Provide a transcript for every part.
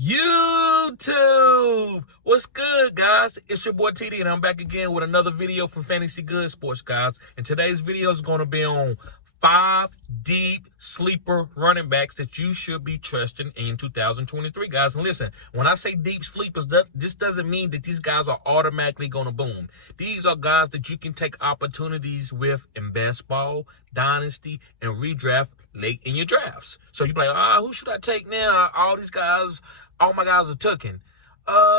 YouTube, what's good, guys? It's your boy TD, and I'm back again with another video from Fantasy Good Sports, guys. And today's video is going to be on 5 deep sleeper running backs that you should be trusting in 2023, guys. And listen, when I say deep sleepers, this doesn't mean that these guys are automatically going to boom. These are guys that you can take opportunities with in best ball, dynasty, and redraft late in your drafts. So you're like, who should I take now? All my guys are taken.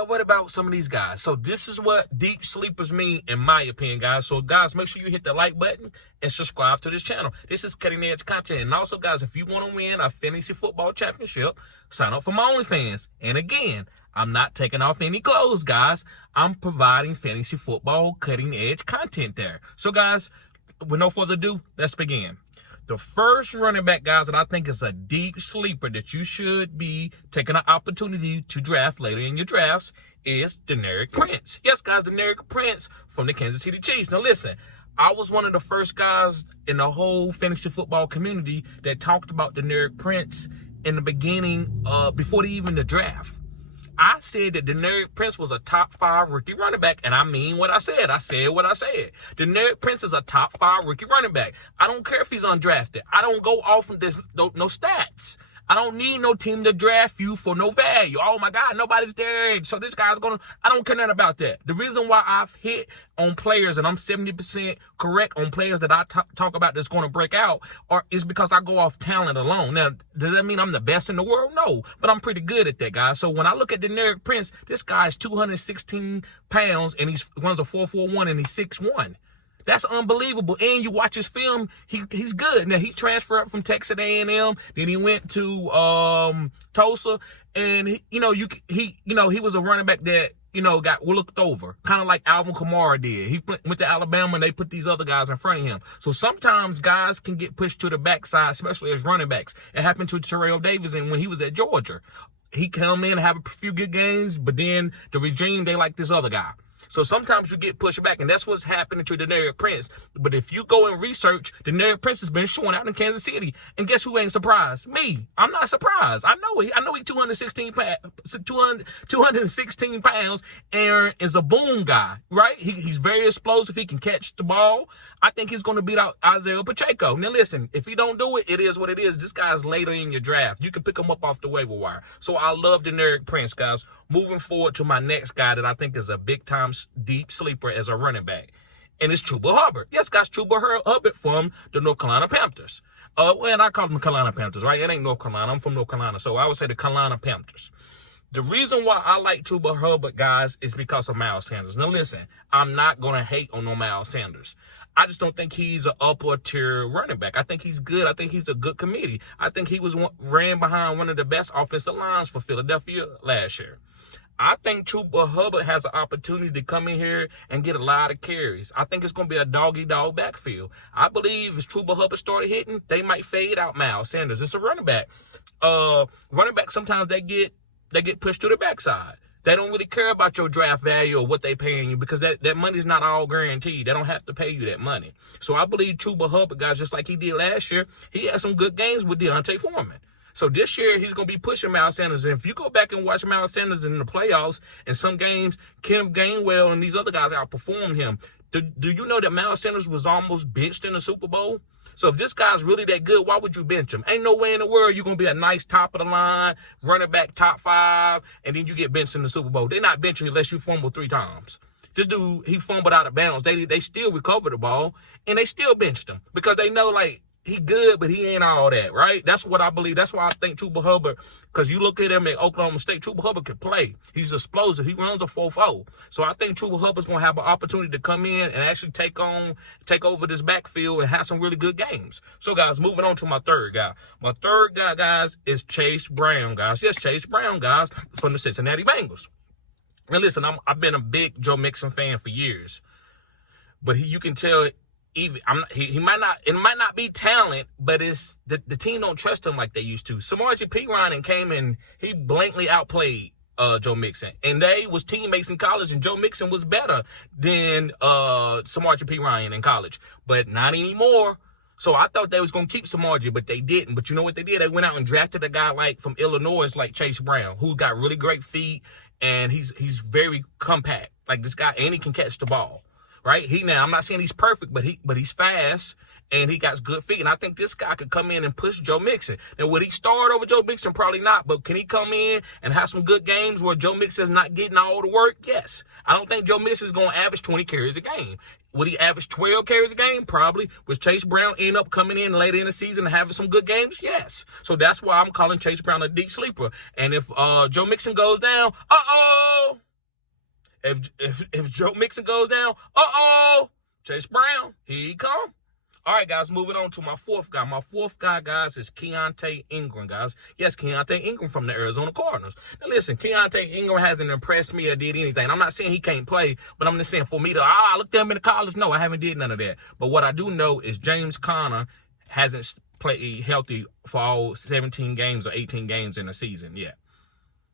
What about some of these guys? So this is what deep sleepers mean, in my opinion, guys. So guys, make sure you hit the like button and subscribe to this channel. This is cutting edge content. And also, guys, if you want to win a fantasy football championship, sign up for my OnlyFans. And again, I'm not taking off any clothes, guys. I'm providing fantasy football cutting edge content there. So guys, with no further ado, let's begin. The first running back, guys, that I think is a deep sleeper that you should be taking an opportunity to draft later in your drafts is Deneric Prince. Yes, guys, Deneric Prince from the Kansas City Chiefs. Now, listen, I was one of the first guys in the whole fantasy football community that talked about Deneric Prince in the beginning, before even the draft. I said that Deneric Prince was a top 5 rookie running back, and I mean what I said. I said what I said. Deneric Prince is a top 5 rookie running back. I don't care if he's undrafted. I don't go off of no stats. I don't need no team to draft you for no value. Oh my God, nobody's there. So this guy's I don't care nothing about that. The reason why I've hit on players and I'm 70% correct on players that I talk about that's going to break out is because I go off talent alone. Now, does that mean I'm the best in the world? No, but I'm pretty good at that, guys. So when I look at Deneric Prince, this guy's 216 pounds and he runs a 4.41 and he's 6'1". That's unbelievable. And you watch his film, he's good. Now, he transferred from Texas A&M, then he went to Tulsa, and he was a running back that got looked over, kind of like Alvin Kamara did. He went to Alabama, and they put these other guys in front of him. So sometimes guys can get pushed to the backside, especially as running backs. It happened to Terrell Davis when he was at Georgia. He come in and have a few good games, but then the regime, they like this other guy. So sometimes you get pushed back, and that's what's happening to Deneric Prince. But if you go and research, Deneric Prince has been showing out in Kansas City. And guess who ain't surprised? Me. I'm not surprised. I know he 216 pounds and is a boom guy, right? He's very explosive. He can catch the ball. I think he's going to beat out Isaiah Pacheco. Now, listen, if he don't do it, it is what it is. This guy's later in your draft. You can pick him up off the waiver wire. So I love Deneric Prince, guys. Moving forward to my next guy that I think is a big-time deep sleeper as a running back, and it's Chuba Hubbard. Yes, guys, Chuba Hubbard from the North Carolina Panthers. And I call them the Carolina Panthers, right? It ain't North Carolina. I'm from North Carolina, so I would say the Carolina Panthers. The reason why I like Chuba Hubbard, guys, is because of Miles Sanders. Now, listen, I'm not going to hate on no Miles Sanders. I just don't think he's an upper tier running back. I think he's good. I think he's a good committee. I think he ran behind one of the best offensive lines for Philadelphia last year. I think Chuba Hubbard has an opportunity to come in here and get a lot of carries. I think it's going to be a dog-eat-dog backfield. I believe if Chuba Hubbard started hitting, they might fade out Miles Sanders. It's a running back. Running back, sometimes they get pushed to the backside. They don't really care about your draft value or what they paying you because that money's not all guaranteed. They don't have to pay you that money. So I believe Chuba Hubbard, guys, just like he did last year, he had some good games with Deontay Foreman. So this year, he's going to be pushing Miles Sanders. And if you go back and watch Miles Sanders in the playoffs, in some games, Kenneth Gainwell and these other guys outperformed him. Do you know that Miles Sanders was almost benched in the Super Bowl? So if this guy's really that good, why would you bench him? Ain't no way in the world you're going to be a nice top of the line, running back top 5, and then you get benched in the Super Bowl. They're not benching you unless you fumble 3 times. This dude, he fumbled out of bounds. They still recovered the ball, and they still benched him because they know, like, he good, but he ain't all that, right? That's what I believe. That's why I think Chuba Hubbard, because you look at him at Oklahoma State, Chuba Hubbard can play. He's explosive. He runs a 4.4. So I think Chuba Hubbard's going to have an opportunity to come in and actually take over this backfield and have some really good games. So, guys, moving on to my third guy. My third guy, guys, is Chase Brown, guys. Yes, Chase Brown, guys, from the Cincinnati Bengals. Now, listen, I've been a big Joe Mixon fan for years. But you can tell it might not be talent, but it's the team don't trust him like they used to. Samaje Perine came in, he blatantly outplayed Joe Mixon, and they was teammates in college, and Joe Mixon was better than Samaje Perine in college, but not anymore. So I thought they was going to keep Samaje, but they didn't. But you know what they did? They went out and drafted a guy like from Illinois, like Chase Brown, who got really great feet, and he's very compact. Like this guy, and he can catch the ball, right? Now, I'm not saying he's perfect, but he's fast, and he got good feet. And I think this guy could come in and push Joe Mixon. Now, would he start over Joe Mixon? Probably not. But can he come in and have some good games where Joe Mixon's not getting all the work? Yes. I don't think Joe Mixon's going to average 20 carries a game. Would he average 12 carries a game? Probably. Would Chase Brown end up coming in later in the season and having some good games? Yes. So that's why I'm calling Chase Brown a deep sleeper. And if Joe Mixon goes down, If Joe Mixon goes down, Chase Brown, here he come. All right, guys, moving on to my fourth guy. My fourth guy, guys, is Keaontay Ingram, guys. Yes, Keaontay Ingram from the Arizona Cardinals. Now, listen, Keaontay Ingram hasn't impressed me or did anything. I'm not saying he can't play, but I'm just saying for me to, I looked at him in college. No, I haven't did none of that. But what I do know is James Conner hasn't played healthy for all 17 games or 18 games in the season yet.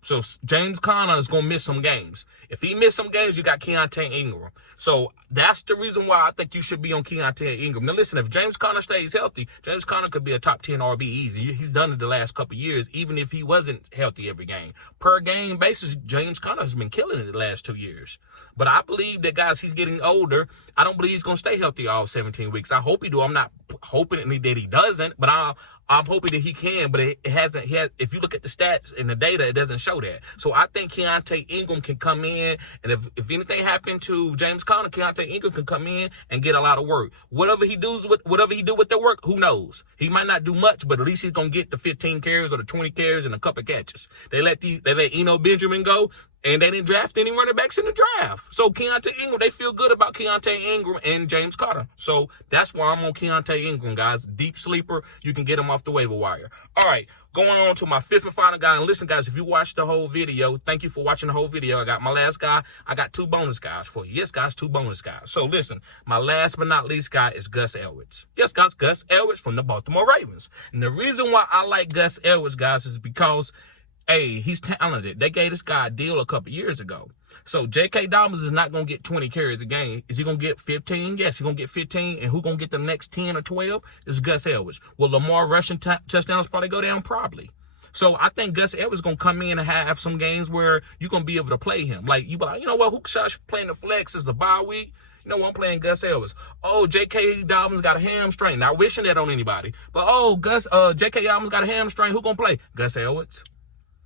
So James Conner is going to miss some games. If he miss some games, you got Keaontay Ingram. So that's the reason why I think you should be on Keaontay Ingram. Now, listen, if James Conner stays healthy, James Conner could be a top 10 RB easy. He's done it the last couple of years, even if he wasn't healthy every game. Per game basis, James Conner has been killing it the last 2 years. But I believe that, guys, he's getting older. I don't believe he's going to stay healthy all 17 weeks. I hope he do. I'm not hoping that he doesn't, but I'm hoping that he can, but it hasn't. If you look at the stats and the data, it doesn't show that. So I think Keaontay Ingram can come in, and if anything happened to James Conner, Keaontay Ingram can come in and get a lot of work. Whatever he do with the work, who knows? He might not do much, but at least he's gonna get the 15 carries or the 20 carries and a couple catches. They let Eno Benjamin go. And they didn't draft any running backs in the draft. So Keaontay Ingram, they feel good about Keaontay Ingram and James Conner. So that's why I'm on Keaontay Ingram, guys. Deep sleeper. You can get him off the waiver wire. All right, going on to my fifth and final guy. And listen, guys, if you watched the whole video, thank you for watching the whole video. I got my last guy. I got 2 bonus guys for you. Yes, guys, 2 bonus guys. So listen, my last but not least guy is Gus Edwards. Yes, guys, Gus Edwards from the Baltimore Ravens. And the reason why I like Gus Edwards, guys, is because he's talented. They gave this guy a deal a couple years ago. So J.K. Dobbins is not going to get 20 carries a game. Is he going to get 15? Yes, he's going to get 15. And who's going to get the next 10 or 12? Is Gus Edwards. Will Lamar rushing touchdowns probably go down? Probably. So I think Gus Edwards is going to come in and have some games where you're going to be able to play him. Like, you be like, you know what, who should playing the flex is the bye week? You know what, I'm playing Gus Edwards. Oh, J.K. Dobbins got a hamstring. Not wishing that on anybody. But, J.K. Dobbins got a hamstring. Who going to play? Gus Edwards.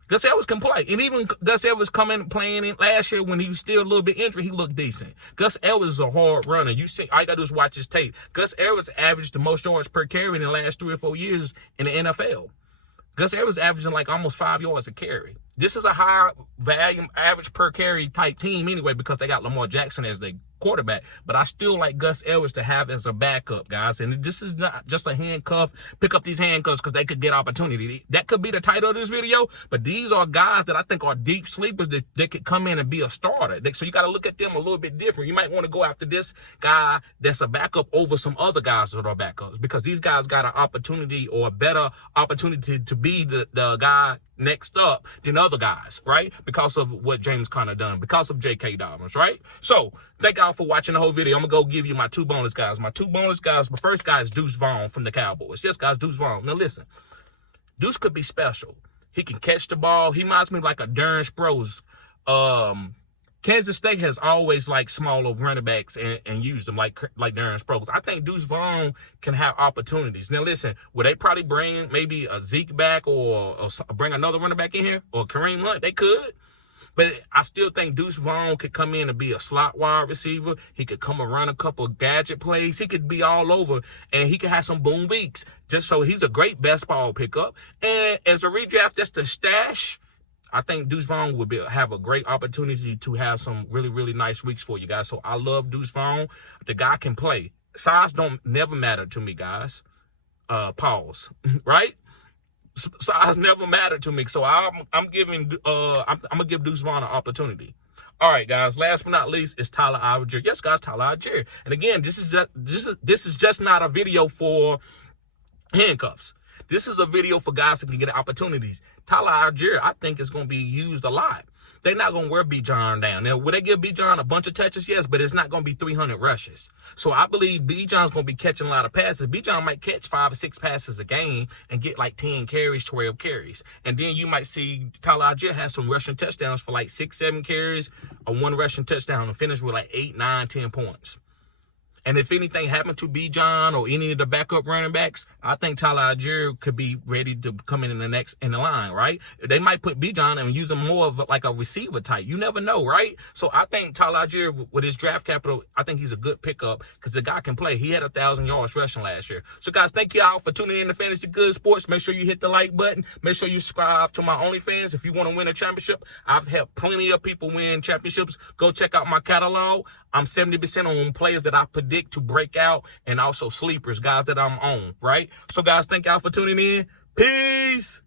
Gus Edwards can play. And even Gus Edwards playing in last year when he was still a little bit injured, he looked decent. Gus Edwards is a hard runner. You see, all you got to do is watch his tape. Gus Edwards averaged the most yards per carry in the last 3 or 4 years in the NFL. Gus Edwards averaging like almost 5 yards a carry. This is a high volume average per carry type team anyway because they got Lamar Jackson as their quarterback, but I still like Gus Edwards to have as a backup, guys. And this is not just a handcuff. Pick up these handcuffs because they could get opportunity. That could be the title of this video, but these are guys that I think are deep sleepers that they could come in and be a starter. So you got to look at them a little bit different. You might want to go after this guy that's a backup over some other guys that are backups because these guys got an opportunity or a better opportunity to be the guy next up than other guys, right? Because of what James Conner done, because of J.K. Dobbins, right? So thank y'all for watching the whole video. I'm going to go give you my 2 bonus guys. My 2 bonus guys, my first guy is Deuce Vaughn from the Cowboys. Yes, guys, Deuce Vaughn. Now, listen, Deuce could be special. He can catch the ball. He reminds me like a Darren Sproles. Kansas State has always liked smaller running backs and used them like Darren Sproles. I think Deuce Vaughn can have opportunities. Now, listen, will they probably bring maybe a Zeke back or bring another running back in here or Kareem Hunt? They could. But I still think Deuce Vaughn could come in and be a slot wide receiver. He could come and run a couple of gadget plays. He could be all over, and he could have some boom weeks. Just so he's a great best ball pickup. And as a redraft, that's the stash. I think Deuce Vaughn would have a great opportunity to have some really, really nice weeks for you guys. So I love Deuce Vaughn. The guy can play. Size don't never matter to me, guys. Pause. Right? Size never mattered to me. So I'm gonna give Deuce Vaughn an opportunity. All right, guys. Last but not least is Tyler Allgeier. Yes, guys, Tyler Allgeier. And again, this is just not a video for handcuffs. This is a video for guys that can get opportunities. Tyler Algier, I think, is going to be used a lot. They're not going to wear Bijan down. Now, will they give Bijan a bunch of touches? Yes, but it's not going to be 300 rushes. So I believe Bijan's going to be catching a lot of passes. Bijan might catch 5 or 6 passes a game and get like 10 carries, 12 carries. And then you might see Tyler Algier have some rushing touchdowns for like 6, 7 carries or 1 rushing touchdown and finish with like 8, 9, 10 points. And if anything happened to Bijan or any of the backup running backs, I think Tyler Algier could be ready to come in the line, right? They might put Bijan and use him more of like a receiver type. You never know, right? So I think Tyler Algier, with his draft capital, I think he's a good pickup because the guy can play. He had 1,000 yards rushing last year. So guys, thank you all for tuning in to Fantasy Good Sports. Make sure you hit the like button. Make sure you subscribe to my OnlyFans if you want to win a championship. I've helped plenty of people win championships. Go check out my catalog. I'm 70% on players that I predict to break out and also sleepers, guys that I'm on, right? So, guys, thank y'all for tuning in. Peace.